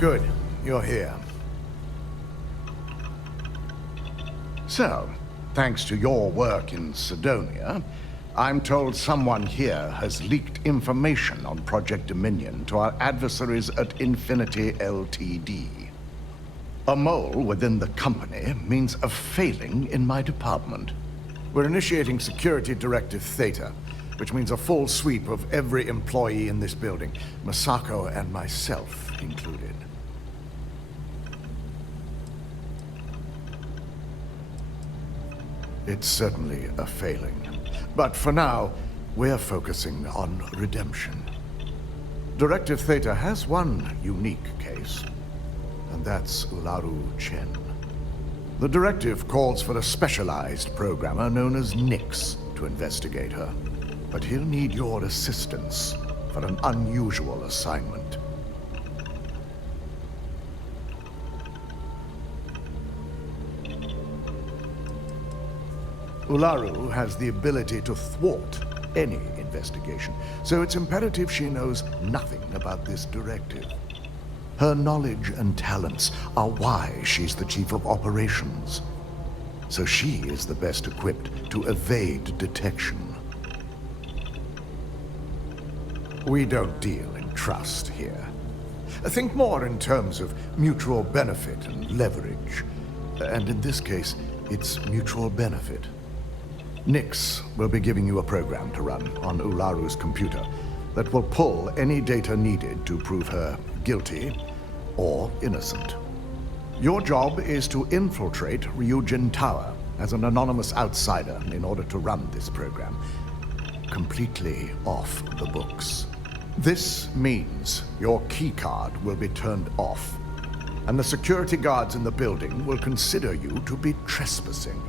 Good. You're here. So, thanks to your work in Sidonia, I'm told someone here has leaked information on Project Dominion to our adversaries at Infinity Ltd. A mole within the company means a failing in my department. We're initiating Security Directive Theta, which means a full sweep of every employee in this building, Masako and myself included. It's certainly a failing. But for now, we're focusing on redemption. Directive Theta has one unique case, and that's Ularu Chen. The directive calls for a specialized programmer known as Nix to investigate her. But he'll need your assistance for an unusual assignment. Ularu has the ability to thwart any investigation, so it's imperative she knows nothing about this directive. Her knowledge and talents are why she's the chief of operations. So she is the best equipped to evade detection. We don't deal in trust here. Think more in terms of mutual benefit and leverage. And in this case, it's mutual benefit. Nix will be giving you a program to run on Ularu's computer that will pull any data needed to prove her guilty or innocent. Your job is to infiltrate Ryujin Tower as an anonymous outsider in order to run this program completely off the books. This means your keycard will be turned off, and the security guards in the building will consider you to be trespassing.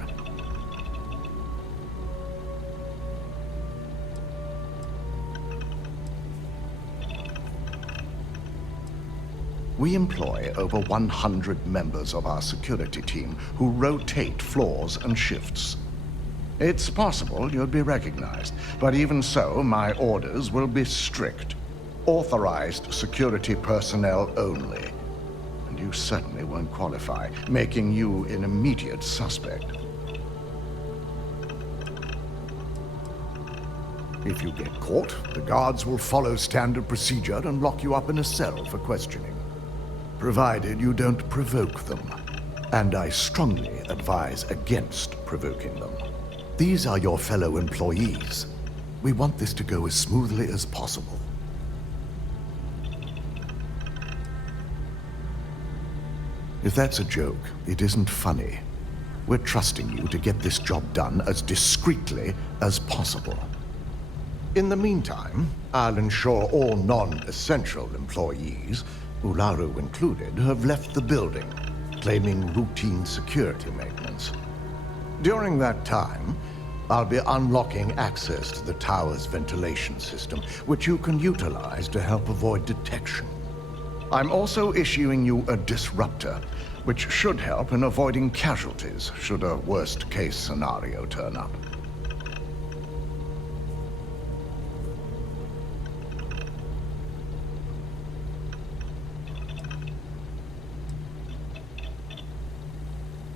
We employ over 100 members of our security team who rotate floors and shifts. It's possible you'll be recognized, but even so, my orders will be strict. Authorized security personnel only. And you certainly won't qualify, making you an immediate suspect. If you get caught, the guards will follow standard procedure and lock you up in a cell for questioning. Provided you don't provoke them. And I strongly advise against provoking them. These are your fellow employees. We want this to go as smoothly as possible. If that's a joke, it isn't funny. We're trusting you to get this job done as discreetly as possible. In the meantime, I'll ensure all non-essential employees, Ularu included, have left the building, claiming routine security maintenance. During that time, I'll be unlocking access to the tower's ventilation system, which you can utilize to help avoid detection. I'm also issuing you a disruptor, which should help in avoiding casualties should a worst-case scenario turn up.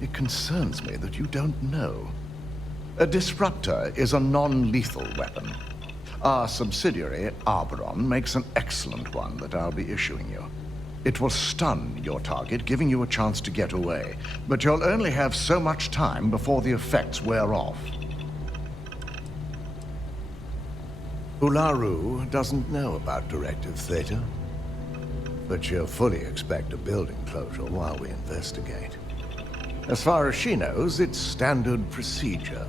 It concerns me that you don't know. A disruptor is a non-lethal weapon. Our subsidiary, Arboron, makes an excellent one that I'll be issuing you. It will stun your target, giving you a chance to get away. But you'll only have so much time before the effects wear off. Ularu doesn't know about Directive Theta, but she'll fully expect a building closure while we investigate. As far as she knows, it's standard procedure.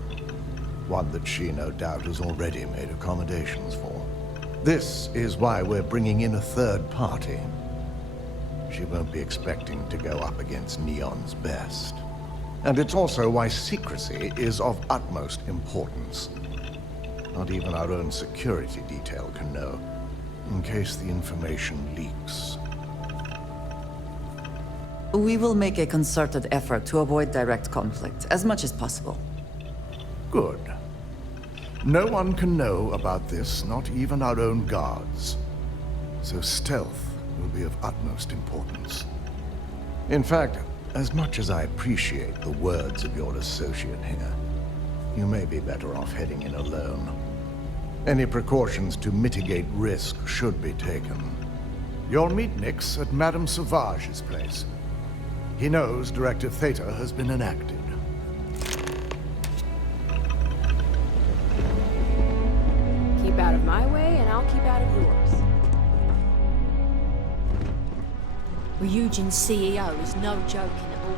One that she no doubt has already made accommodations for. This is why we're bringing in a third party. She won't be expecting to go up against Neon's best. And it's also why secrecy is of utmost importance. Not even our own security detail can know, in case the information leaks. We will make a concerted effort to avoid direct conflict, as much as possible. Good. No one can know about this, not even our own guards. So stealth will be of utmost importance. In fact, as much as I appreciate the words of your associate here, you may be better off heading in alone. Any precautions to mitigate risk should be taken. You'll meet Nix at Madame Sauvage's place. He knows Directive Theta has been enacted. Keep out of my way, and I'll keep out of yours. Ryujin's CEO is no joking at all.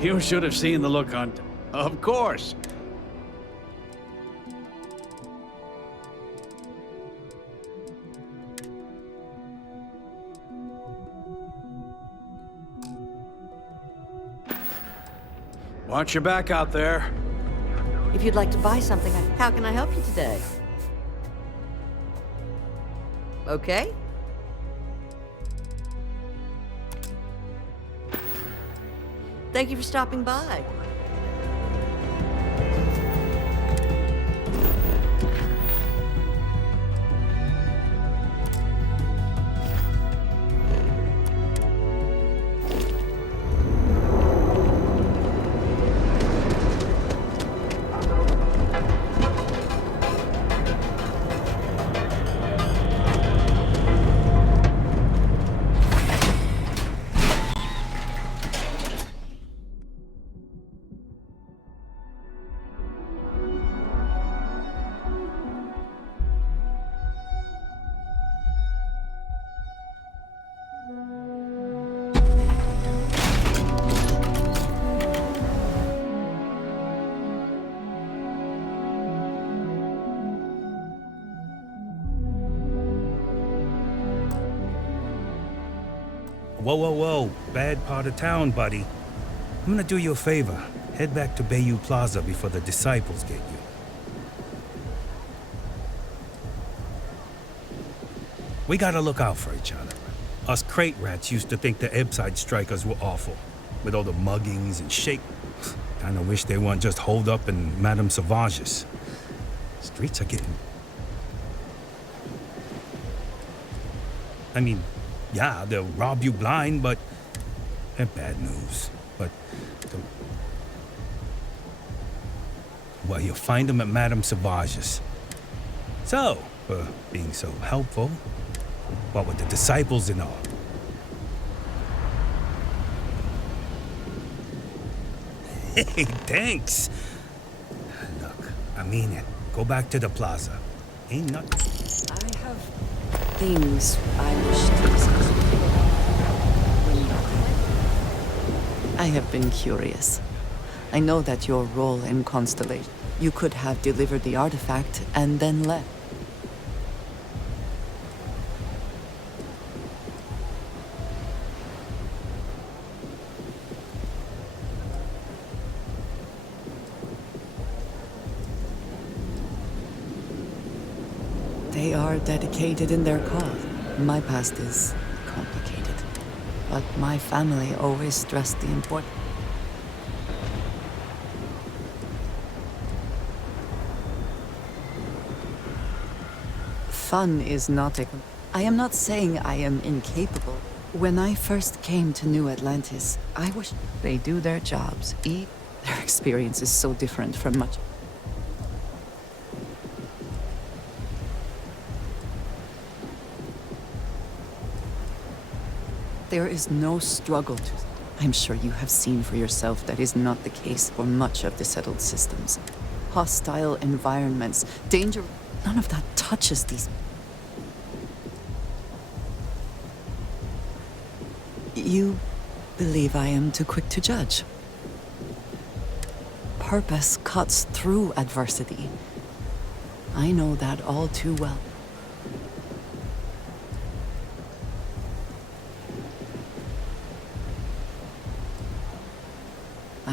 You should have seen the look on... Of course. Watch your back out there. If you'd like to buy something, how can I help you today? Okay? Thank you for stopping by. Whoa, whoa, whoa. Bad part of town, buddy. I'm gonna do you a favor. Head back to Bayou Plaza before the disciples get you. We gotta look out for each other. Us crate rats used to think the Ebside strikers were awful, with all the muggings and shake. Kinda wish they weren't just holed up in Madame Sauvage's. Streets are getting... I mean, yeah, they'll rob you blind, but they're bad news. But, well, you'll find them at Madame Sauvage's. So, being so helpful, what with the disciples and all? Hey, thanks. Look, I mean it. Go back to the plaza. Ain't nothing. I have things I wish to discuss with you. I have been curious. I know that your role in Constellation, you could have delivered the artifact and then left. They are dedicated in their cause. My past is complicated, but my family always stressed the importance. Fun is not a... I am not saying I am incapable. When I first came to New Atlantis, I wish they do their jobs, eat. Their experience is so different from much... There is no struggle to... I'm sure you have seen for yourself that is not the case for much of the settled systems. Hostile environments, danger... None of that touches these... You believe I am too quick to judge. Purpose cuts through adversity. I know that all too well.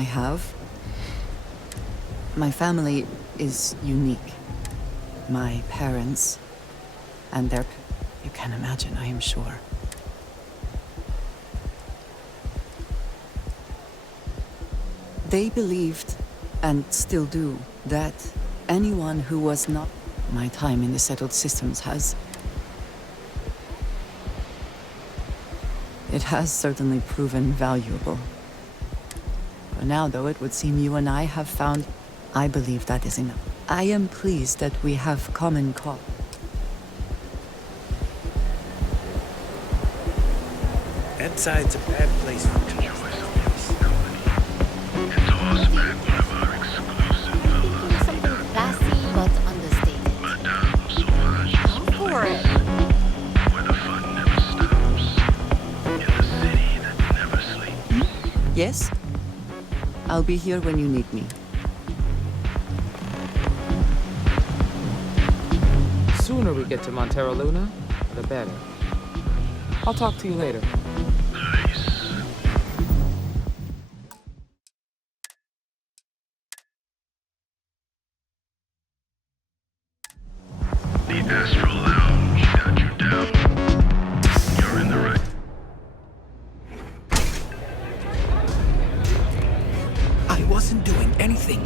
I have. My family is unique. My parents and their... You can imagine, I am sure. They believed, and still do, that anyone who was not... My time in the settled systems has... It has certainly proven valuable. For now, though, it would seem you and I have found... I believe that is enough. I am pleased that we have common cause. That side's a bad place for tourists. Thinking something classy but understated. Go for it. Yes? I'll be here when you need me. Sooner we get to Montero Luna, the better. I'll talk to you later. The Astral Lounge got you down. You're in the right. I wasn't doing anything.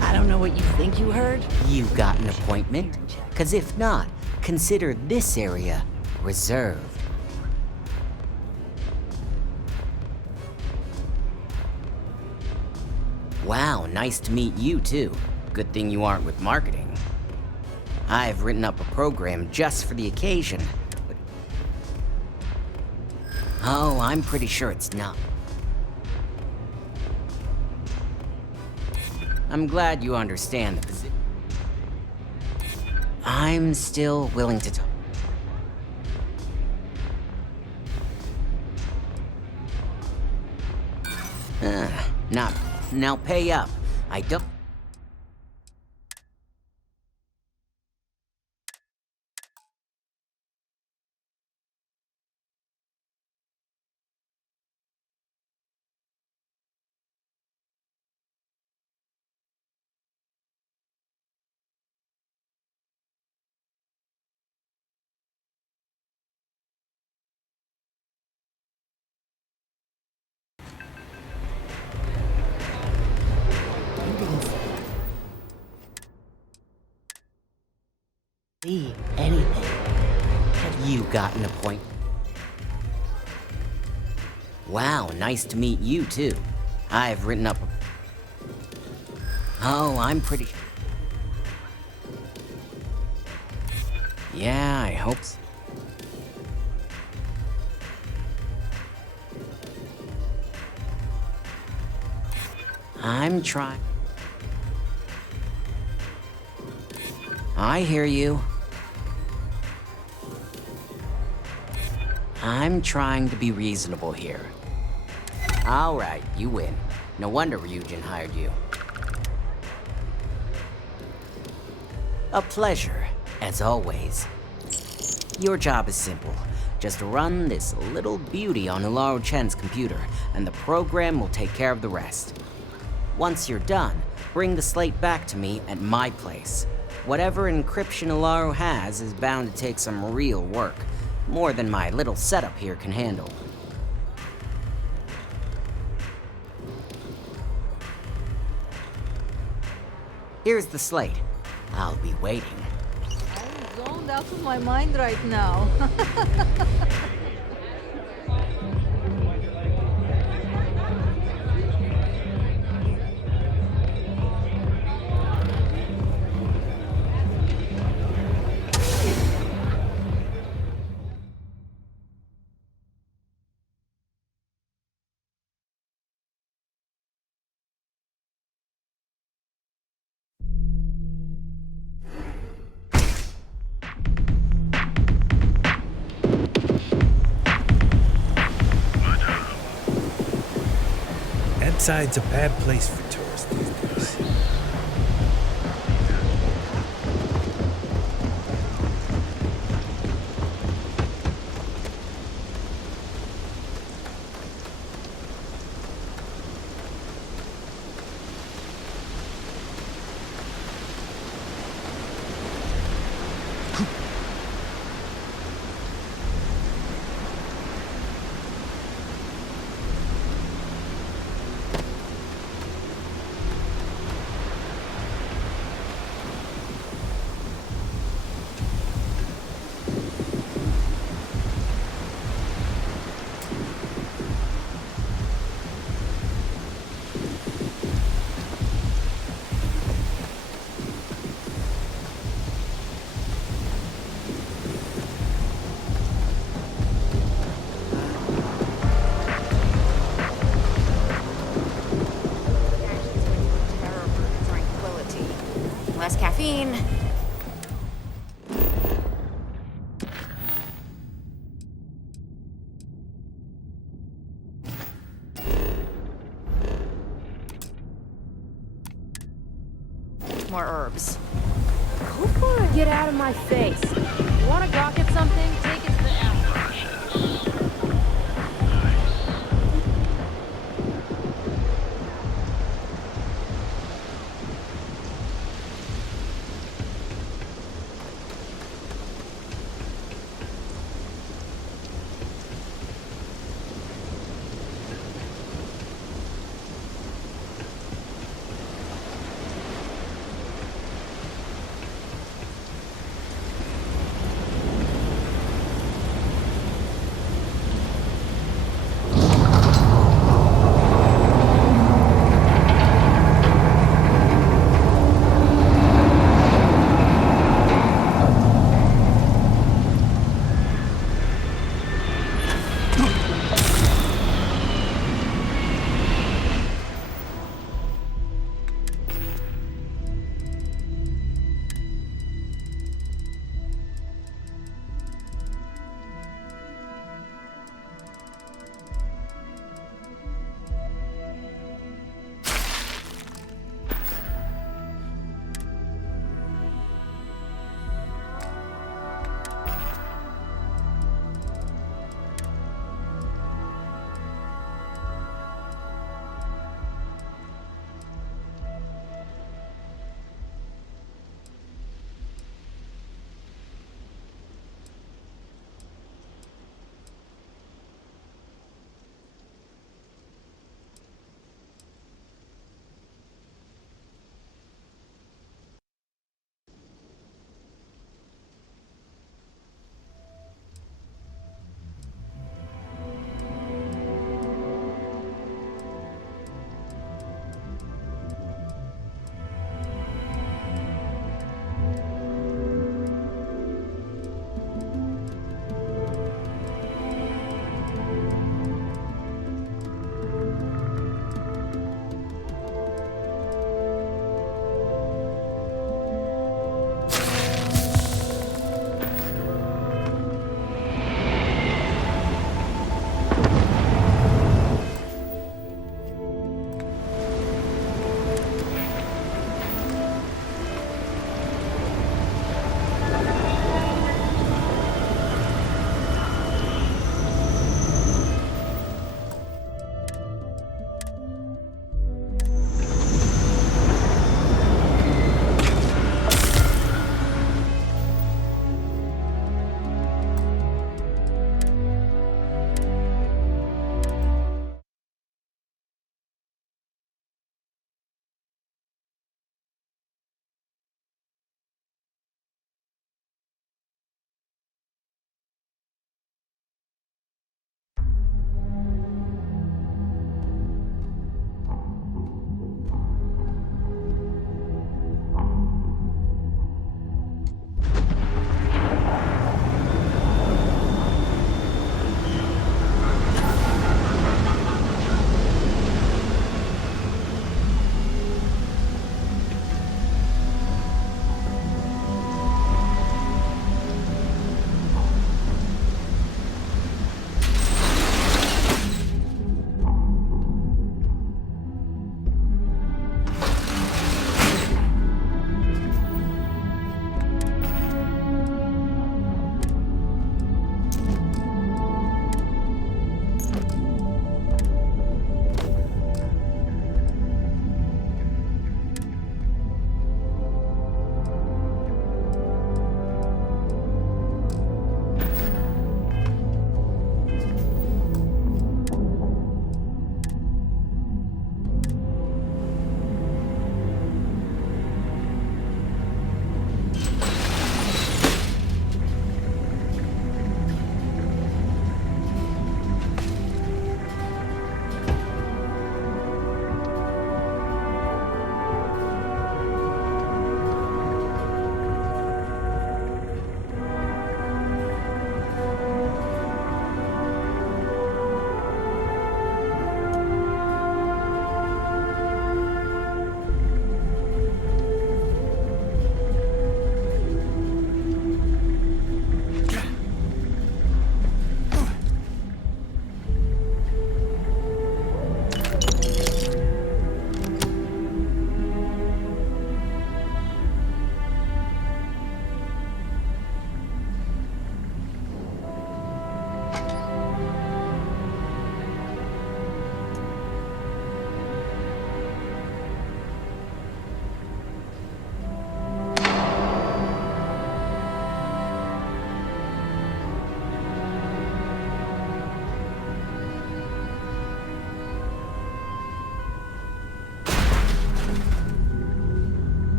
I don't know what you think you heard. You got an appointment? Because if not, consider this area reserved. Wow, nice to meet you too. Good thing you aren't with marketing. I've written up a program just for the occasion. Oh, I'm pretty sure it's not. I'm glad you understand the position. I'm still willing to talk. Now pay up. I don't... see anything. Have you got an appointment? Wow, nice to meet you too. I've written up a... Oh, I'm pretty... Yeah, I hope so. I'm trying... I hear you. I'm trying to be reasonable here. All right, you win. No wonder Ryujin hired you. A pleasure, as always. Your job is simple. Just run this little beauty on Hilaro Chen's computer, and the program will take care of the rest. Once you're done, bring the slate back to me at my place. Whatever encryption Hilaro has is bound to take some real work. More than my little setup here can handle. Here's the slate. I'll be waiting. I'm zoned out of my mind right now. That side's a bad place for tourists these days. caffeine. More herbs. Hopefully, get out of my face. You want to gawk at something? Take it to the alley.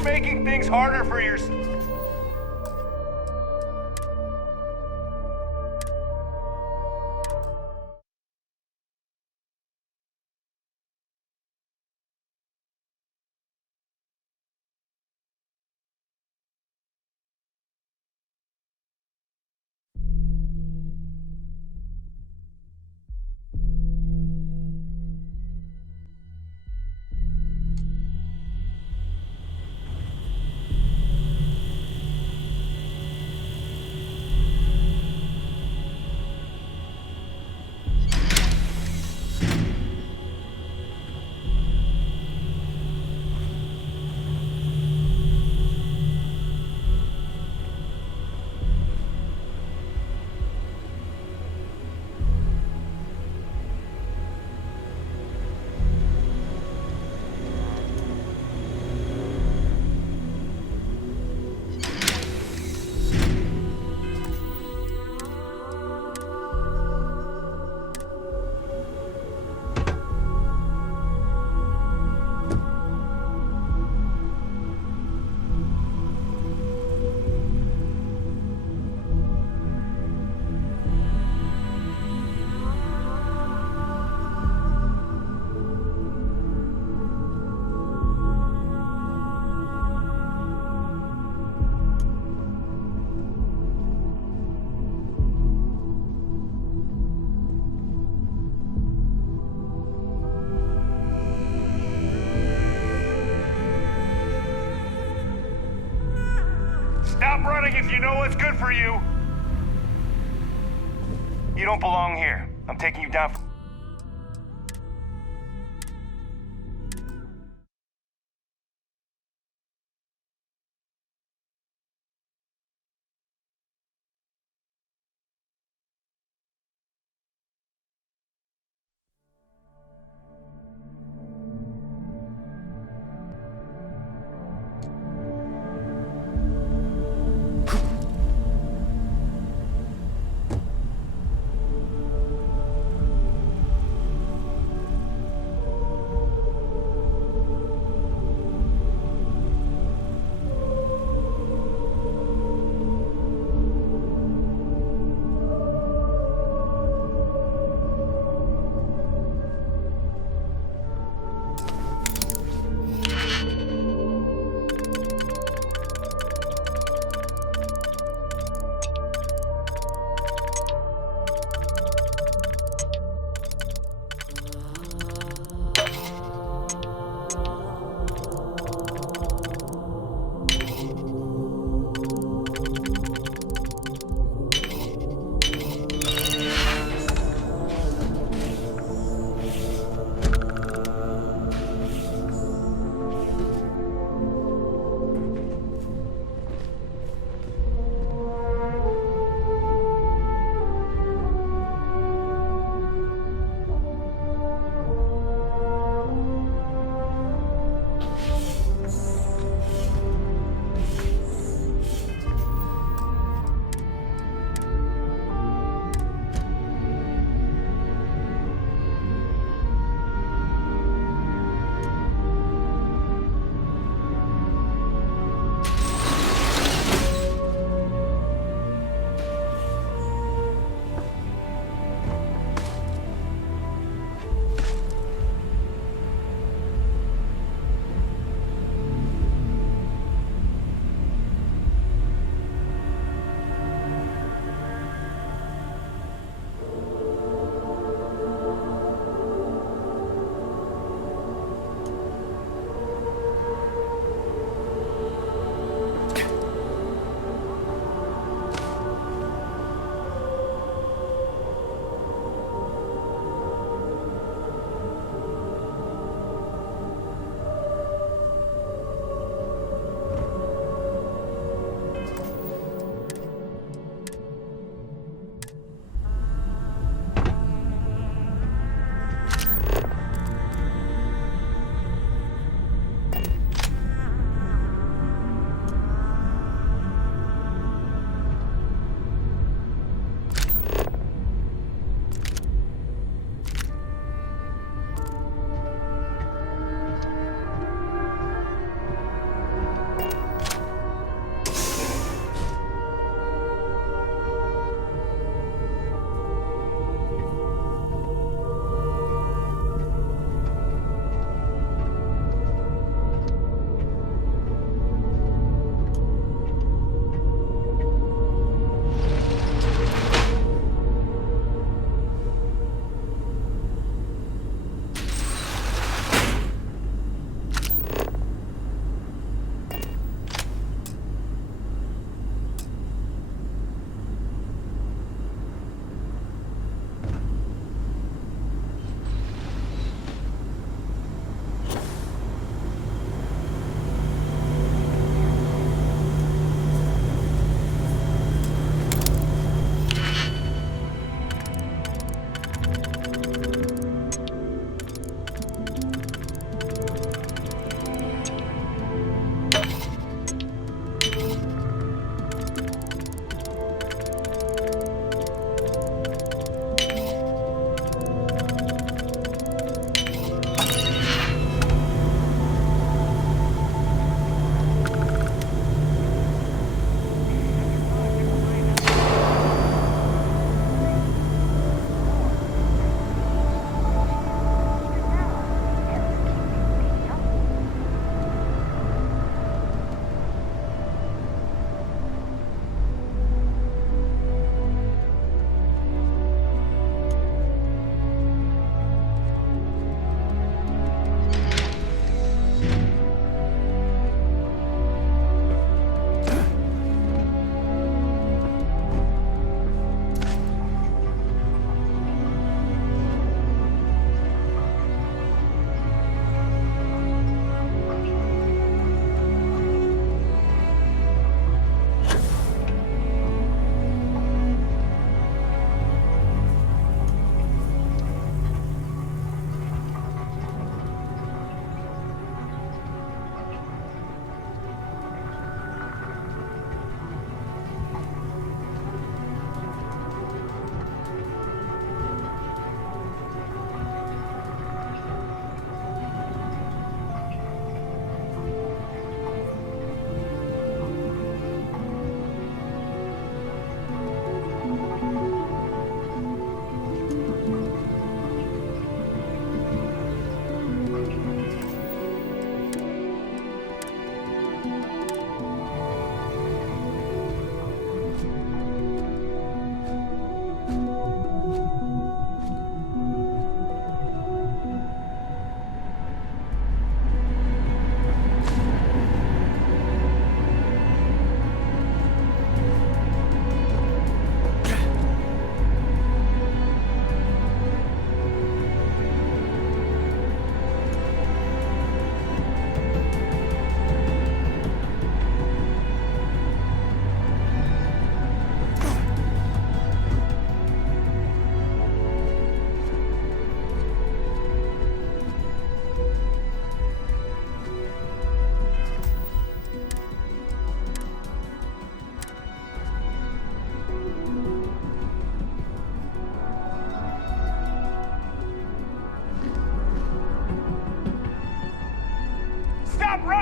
You're making things harder for yourself. Stop running if you know what's good for you. You don't belong here. I'm taking you down.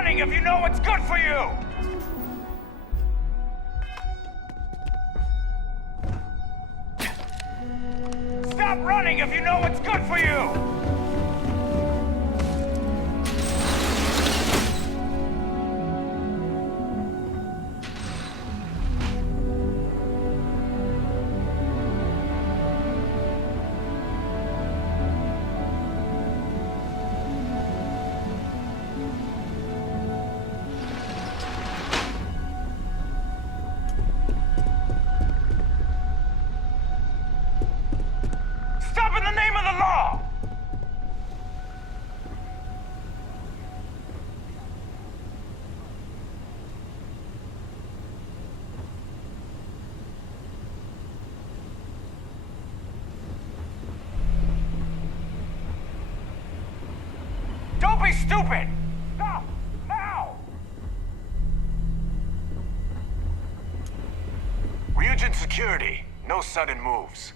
running if you know what's good for you! Stop running if you know what's good for you! Stop in the name of the law! Don't be stupid! Stop! Now! Ryujin security. No sudden moves.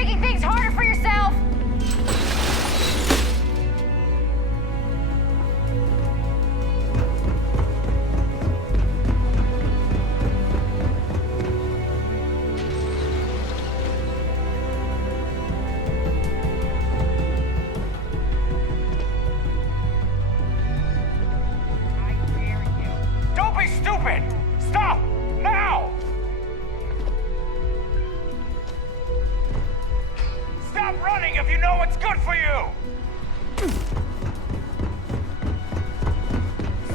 making things harder for yourself! Don't be stupid! Stop! Now! Stop running if you know what's good for you!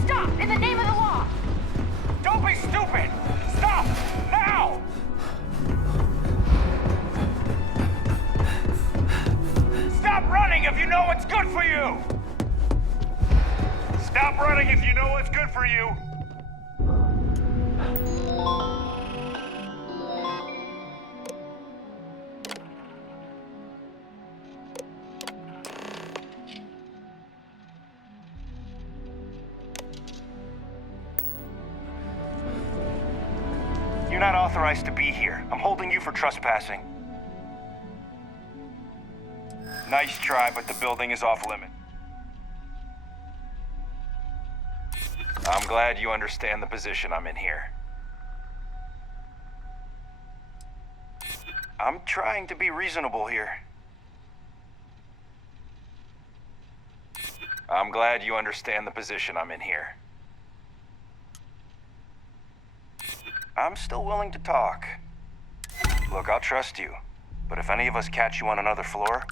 Stop! In the name of the law! Don't be stupid! Stop! Now! Stop running if you know what's good for you! Stop running if you know what's good for you! You're not authorized to be here. I'm holding you for trespassing. Nice try, but the building is off limit. I'm glad you understand the position I'm in here. I'm trying to be reasonable here. I'm glad you understand the position I'm in here. I'm still willing to talk. Look, I'll trust you, but if any of us catch you on another floor,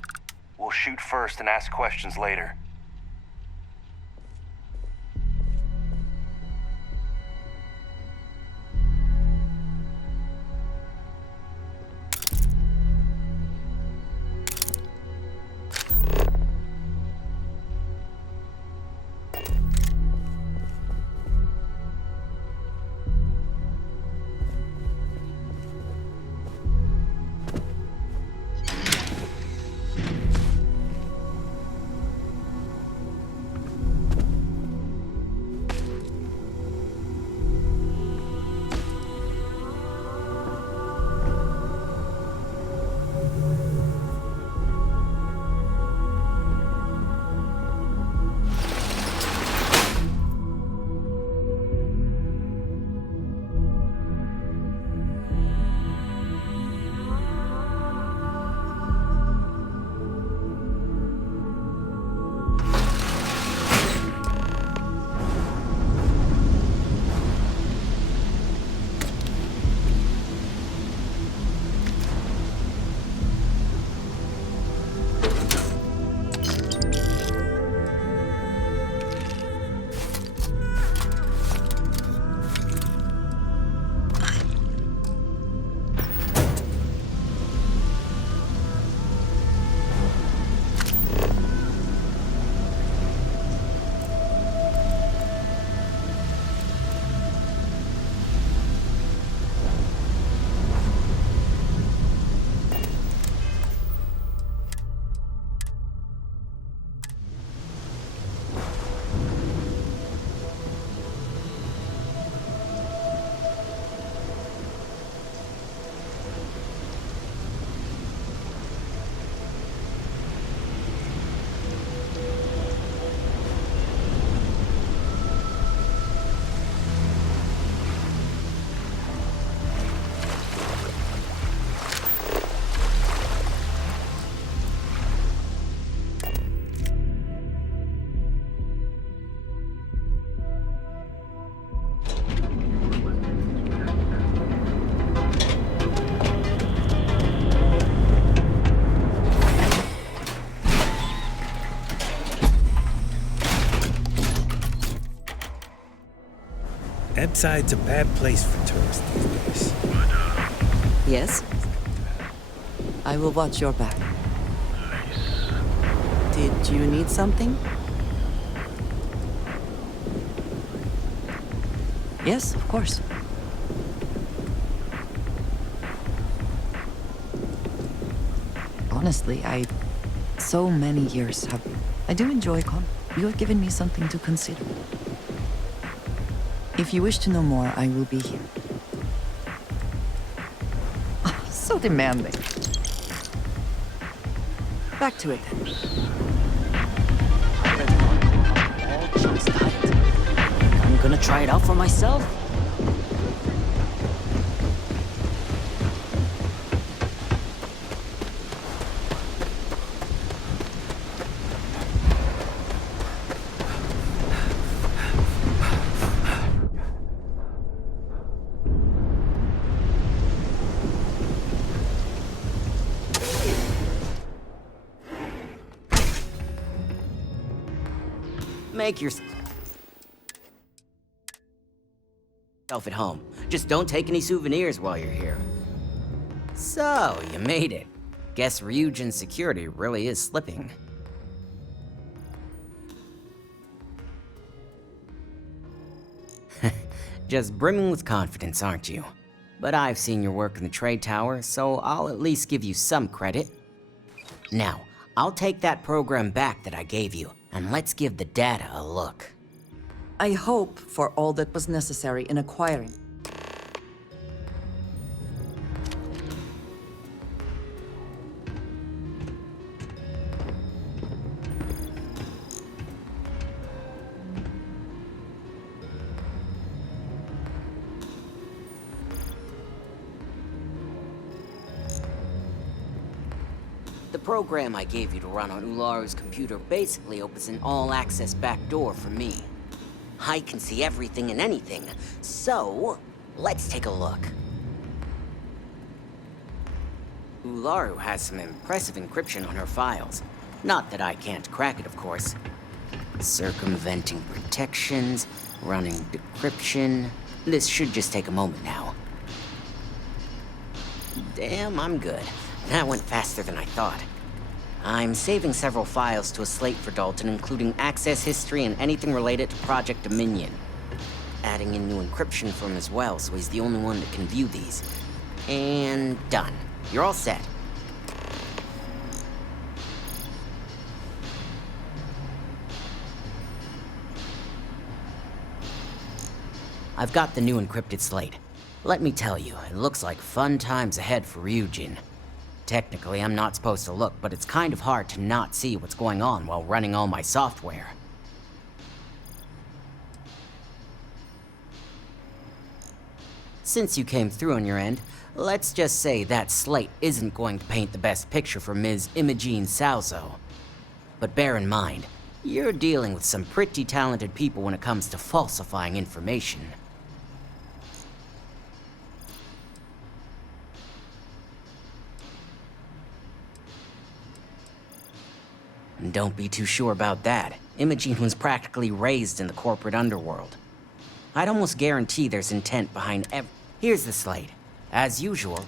we'll shoot first and ask questions later. Ebside's a bad place for tourists these days. Yes? I will watch your back. Did you need something? Yes, of course. Honestly, so many years have... I do enjoy You have given me something to consider. If you wish to know more, I will be here. So demanding. Back to it then. I'm gonna try it out for myself. Make yourself at home. Just don't take any souvenirs while you're here. So, you made it. Guess Ryujin's security really is slipping. Just brimming with confidence, aren't you? But I've seen your work in the trade tower, so I'll at least give you some credit. Now, I'll take that program back that I gave you, and let's give the data a look. I hope for all that was necessary in acquiring. The program I gave you to run on Ularu's computer basically opens an all-access backdoor for me. I can see everything and anything, so let's take a look. Ularu has some impressive encryption on her files. Not that I can't crack it, of course. Circumventing protections, running decryption. This should just take a moment now. Damn, I'm good. That went faster than I thought. I'm saving several files to a slate for Dalton, including access history and anything related to Project Dominion. Adding in new encryption for him as well, so he's the only one that can view these. And done. You're all set. I've got the new encrypted slate. Let me tell you, it looks like fun times ahead for Ryujin. Technically, I'm not supposed to look, but it's kind of hard to not see what's going on while running all my software. Since you came through on your end, let's just say that slate isn't going to paint the best picture for Ms. Imogene Salzo. But bear in mind, you're dealing with some pretty talented people when it comes to falsifying information. And don't be too sure about that. Imogene was practically raised in the corporate underworld. I'd almost guarantee there's intent behind Here's the slate. As usual.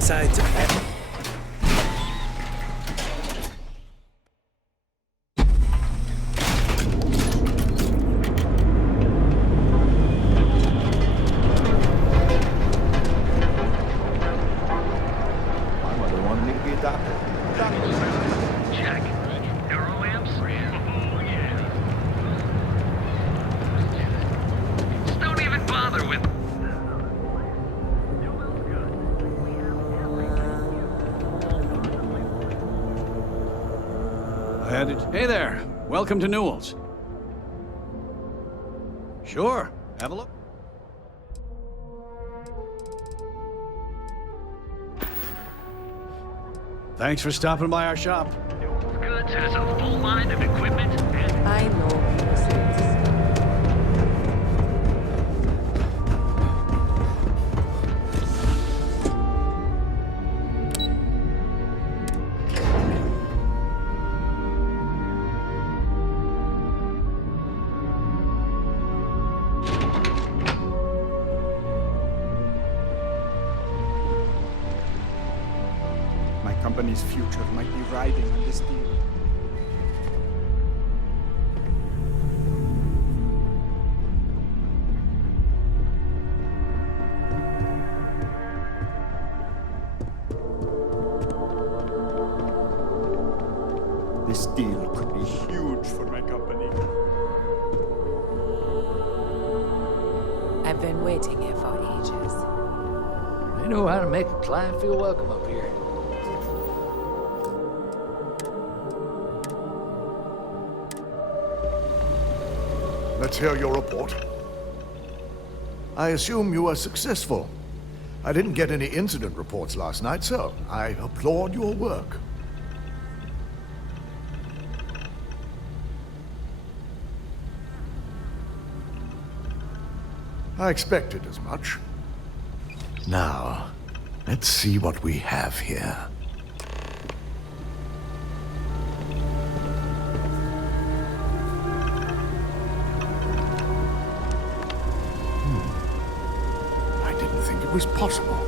Sides of heaven. Check. Neuroamps? Oh, yeah. Just don't even bother with... Hey there. Welcome to Newell's. Sure. Have a look. Thanks for stopping by our shop. Goods has a full line of equipment and... I know this. Company's future might be riding on this deal. This deal could be huge for my company. I've been waiting here for ages. They know how to make a client feel welcome up here. Let's hear your report. I assume you were successful. I didn't get any incident reports last night, so I applaud your work. I expected as much. Now, let's see what we have here. Was possible.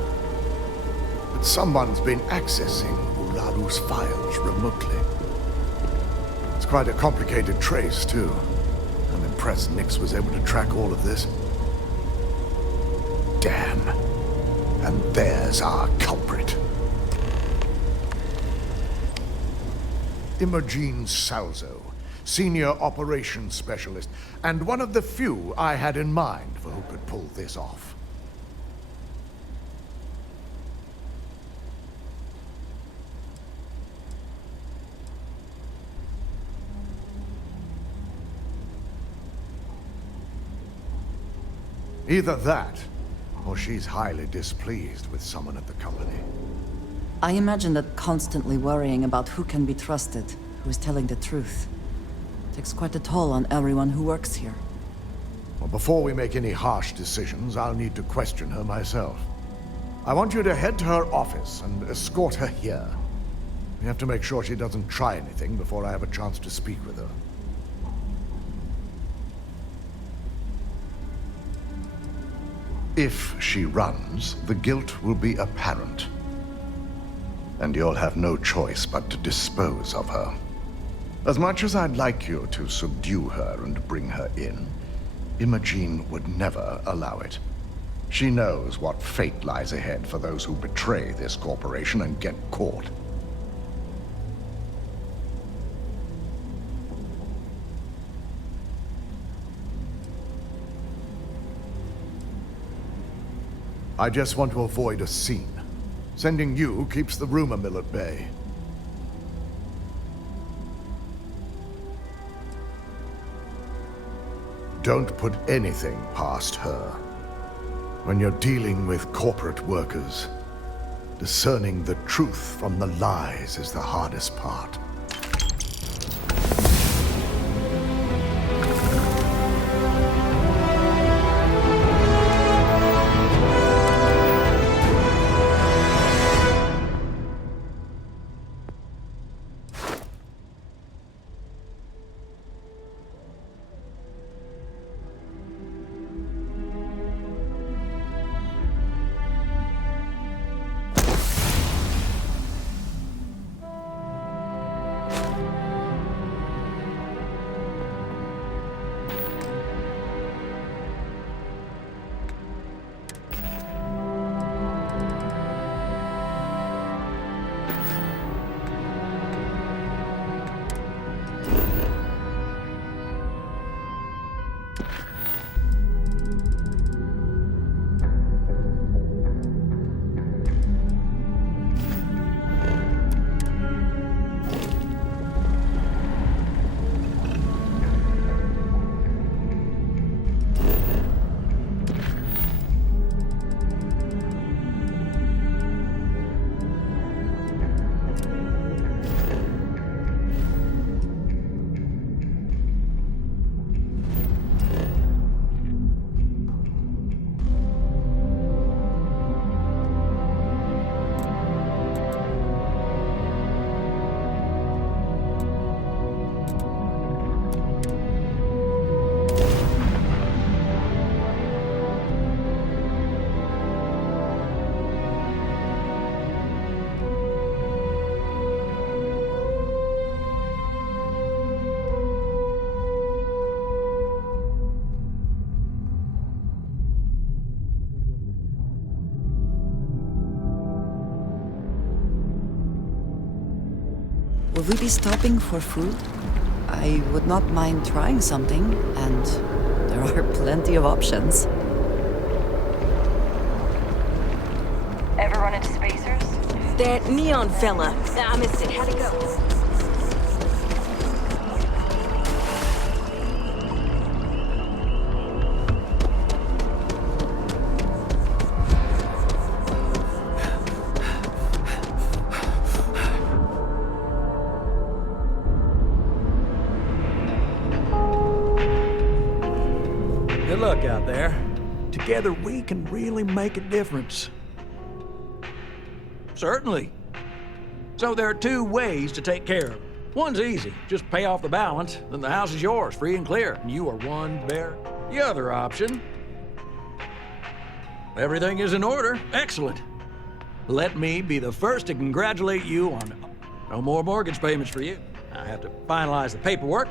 But someone's been accessing Ularu's files remotely. It's quite a complicated trace, too. I'm impressed Nix was able to track all of this. Damn. And there's our culprit. Imogene Salzo, Senior Operations Specialist, and one of the few I had in mind for who could pull this off. Either that, or she's highly displeased with someone at the company. I imagine that constantly worrying about who can be trusted, who is telling the truth, takes quite a toll on everyone who works here. Well, before we make any harsh decisions, I'll need to question her myself. I want you to head to her office and escort her here. We have to make sure she doesn't try anything before I have a chance to speak with her. If she runs, the guilt will be apparent. And you'll have no choice but to dispose of her. As much as I'd like you to subdue her and bring her in, Imogene would never allow it. She knows what fate lies ahead for those who betray this corporation and get caught. I just want to avoid a scene. Sending you keeps the rumor mill at bay. Don't put anything past her. When you're dealing with corporate workers, discerning the truth from the lies is the hardest part. Will we be stopping for food? I would not mind trying something, and there are plenty of options. Ever run into spacers? That neon fella. I missed it. How'd it go? Good luck out there. Together we can really make a difference. Certainly. So there are two ways to take care of it. One's easy. Just pay off the balance, then the house is yours, free and clear, and you are one bear. The other option... Everything is in order. Excellent. Let me be the first to congratulate you on no more mortgage payments for you. I have to finalize the paperwork,